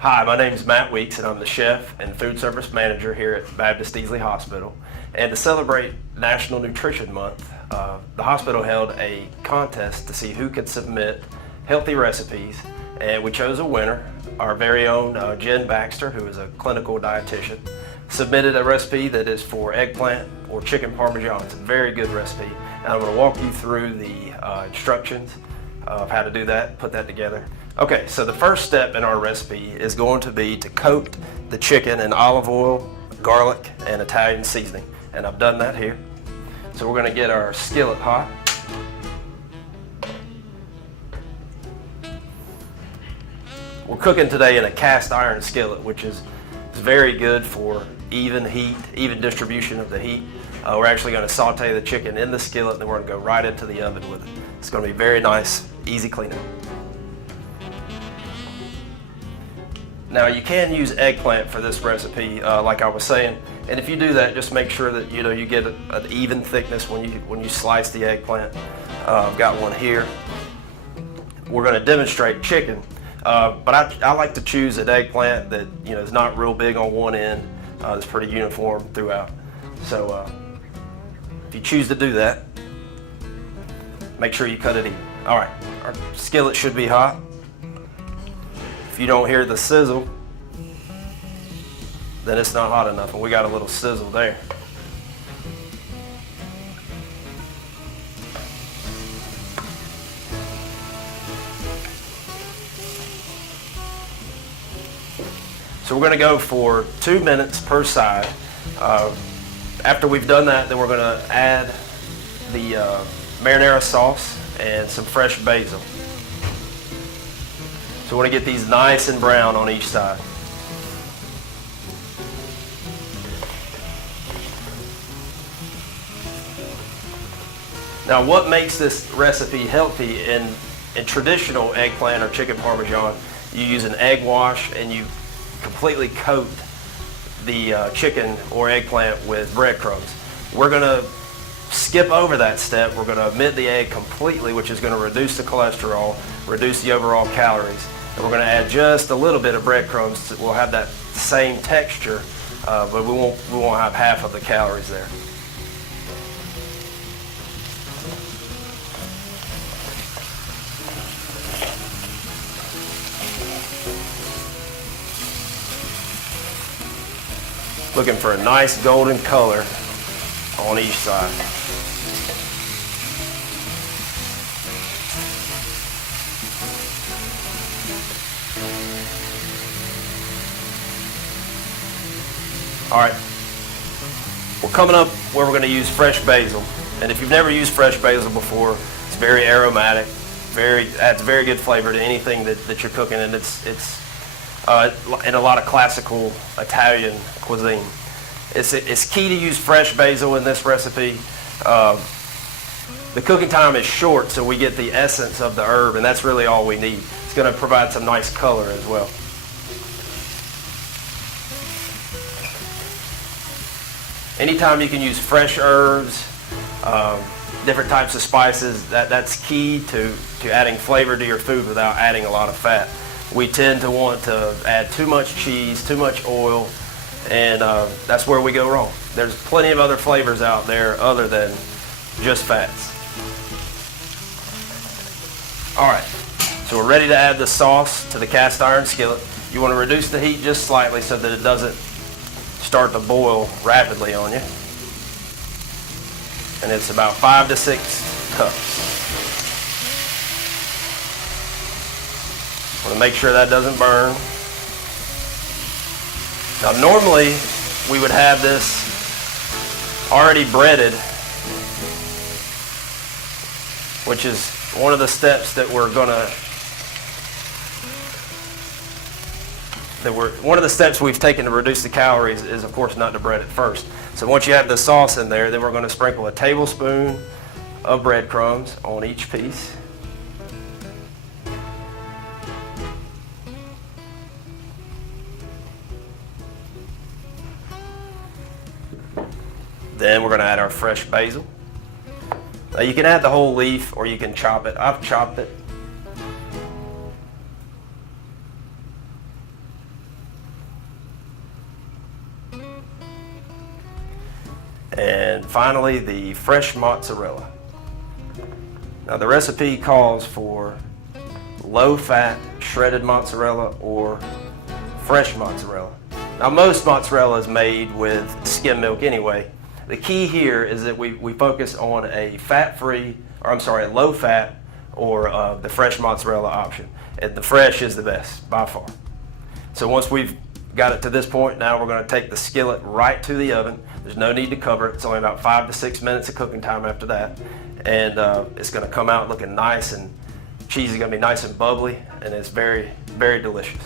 Hi, my name is Matt Weeks and I'm the chef and food service manager here at Baptist Easley Hospital. And to celebrate National Nutrition Month, the hospital held a contest to see who could submit healthy recipes, and we chose a winner. Our very own Jen Baxter, who is a clinical dietitian, submitted a recipe that is for eggplant or chicken parmesan. It's a very good recipe, and I'm going to walk you through the instructions of how to do that, put that together. Okay, so the first step in our recipe is going to be to coat the chicken in olive oil, garlic, and Italian seasoning. And I've done that here. So we're going to get our skillet hot. We're cooking today in a cast iron skillet, which is very good for even heat, even distribution of the heat. We're actually going to saute the chicken in the skillet, and then we're going to go right into the oven with it. It's going to be very nice, easy cleanup. Now you can use eggplant for this recipe, like I was saying, and if you do that, just make sure that you get an even thickness when you slice the eggplant. I've got one here. We're going to demonstrate chicken, but I like to choose an eggplant that is not real big on one end. It's pretty uniform throughout. So if you choose to do that, make sure you cut it even. All right, our skillet should be hot. If you don't hear the sizzle, then it's not hot enough, and we got a little sizzle there. So we're going to go for 2 minutes per side. After we've done that, then we're going to add the marinara sauce and some fresh basil. So we want to get these nice and brown on each side. Now what makes this recipe healthy in traditional eggplant or chicken parmesan, you use an egg wash and you completely coat the chicken or eggplant with breadcrumbs. We're going to skip over that step. We're going to omit the egg completely, which is going to reduce the cholesterol, reduce the overall calories. And we're going to add just a little bit of breadcrumbs. We'll have that same texture, but we won't have half of the calories there. Looking for a nice golden color on each side. All right, we're coming up where we're going to use fresh basil. And if you've never used fresh basil before, it's very aromatic, adds very good flavor to anything that you're cooking, and it's in a lot of classical Italian cuisine. It's key to use fresh basil in this recipe. The cooking time is short, so we get the essence of the herb, and that's really all we need. It's going to provide some nice color as well. Anytime you can use fresh herbs, different types of spices, that's key to adding flavor to your food without adding a lot of fat. We tend to want to add too much cheese, too much oil, and that's where we go wrong. There's plenty of other flavors out there other than just fats. All right, so we're ready to add the sauce to the cast iron skillet. You want to reduce the heat just slightly so that it doesn't start to boil rapidly on you. And it's about 5 to 6 cups. Want to make sure that doesn't burn. Now normally we would have this already breaded, which is one of the steps that we're gonna one of the steps we've taken to reduce the calories is, of course, not to bread it first. So once you have the sauce in there, then we're going to sprinkle a tablespoon of breadcrumbs on each piece. Then we're going to add our fresh basil. Now you can add the whole leaf or you can chop it. I've chopped it. And finally, the fresh mozzarella. Now the recipe calls for low-fat shredded mozzarella or fresh mozzarella. Now most mozzarella is made with skim milk anyway. The key here is that we focus on a fat-free, or I'm sorry, a low-fat or the fresh mozzarella option. And the fresh is the best by far. So once we've got it to this point, now we're going to take the skillet right to the oven. There's no need to cover it. It's only about 5 to 6 minutes of cooking time after that. And it's going to come out looking nice, and cheese is going to be nice and bubbly, and it's very, very delicious.